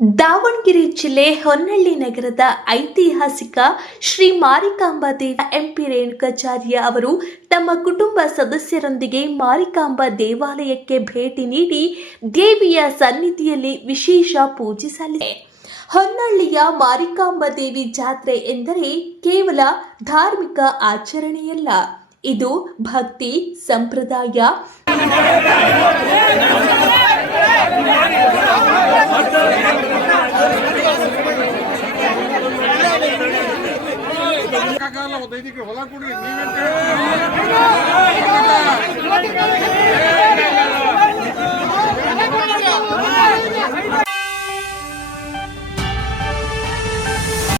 ದಾವಣಗೆರೆ ಜಿಲ್ಲೆ ಹೊನ್ನಳ್ಳಿ ನಗರದ ಐತಿಹಾಸಿಕ ಶ್ರೀ ಮಾರಿಕಾಂಬಾ ದೇವಿ ಎಂಪಿ ರೇಣುಕಾಚಾರ್ಯ ಅವರು ತಮ್ಮ ಕುಟುಂಬ ಸದಸ್ಯರೊಂದಿಗೆ ಮಾರಿಕಾಂಬಾ ದೇವಾಲಯಕ್ಕೆ ಭೇಟಿ ನೀಡಿ ದೇವಿಯ ಸನ್ನಿಧಿಯಲ್ಲಿ ವಿಶೇಷ ಪೂಜೆ ಸಲ್ಲಿಸಿದರು. ಹೊನ್ನಳ್ಳಿಯ ಮಾರಿಕಾಂಬಾ ದೇವಿ ಜಾತ್ರೆ ಎಂದರೆ ಕೇವಲ ಧಾರ್ಮಿಕ ಆಚರಣೆಯಲ್ಲ, ಇದು ಭಕ್ತಿ, ಸಂಪ್ರದಾಯ